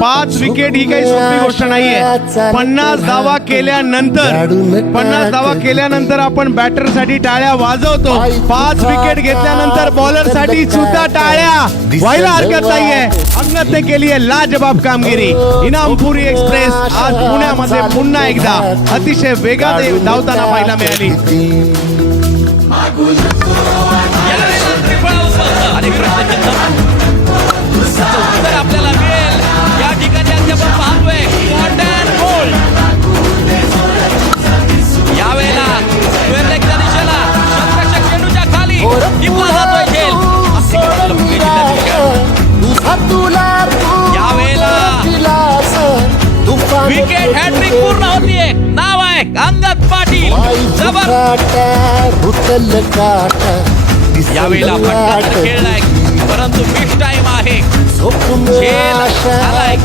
5 wicket ही काही सोपी गोष्ट नाहीये. 50 धावा केल्यानंतर आपण बॅटर साठी टाळ्या वाजवतो. 5 विकेट घेतल्यानंतर बॉलर साठी सुद्धा टाळ्या व्हायला हरकत नाहीये. अंगद ने केली आहे लाजवाब कामगिरी. इनामपुरी एक्सप्रेस आज पुण्यामध्ये पुन्हा एकदा अतिशय वेगाने धावताना पाहायला मिळाली. उत्तर आपल्याला मिळेल या ठिकाणी आपण पाहतोय मॉडर्न गोल. यावेळेला स्क्वेअरलेगच्या दिशेला शतरक्षक चेंडूच्या खाली टिपला जातोय झेल. यावेळेला विकेट हॅट्रिक पूर्ण होतीये. नाव आहे अंगद पाटील. यावेळेला फटका खेळलाय परंतु मिस टाइम आहे. झेल झालाय.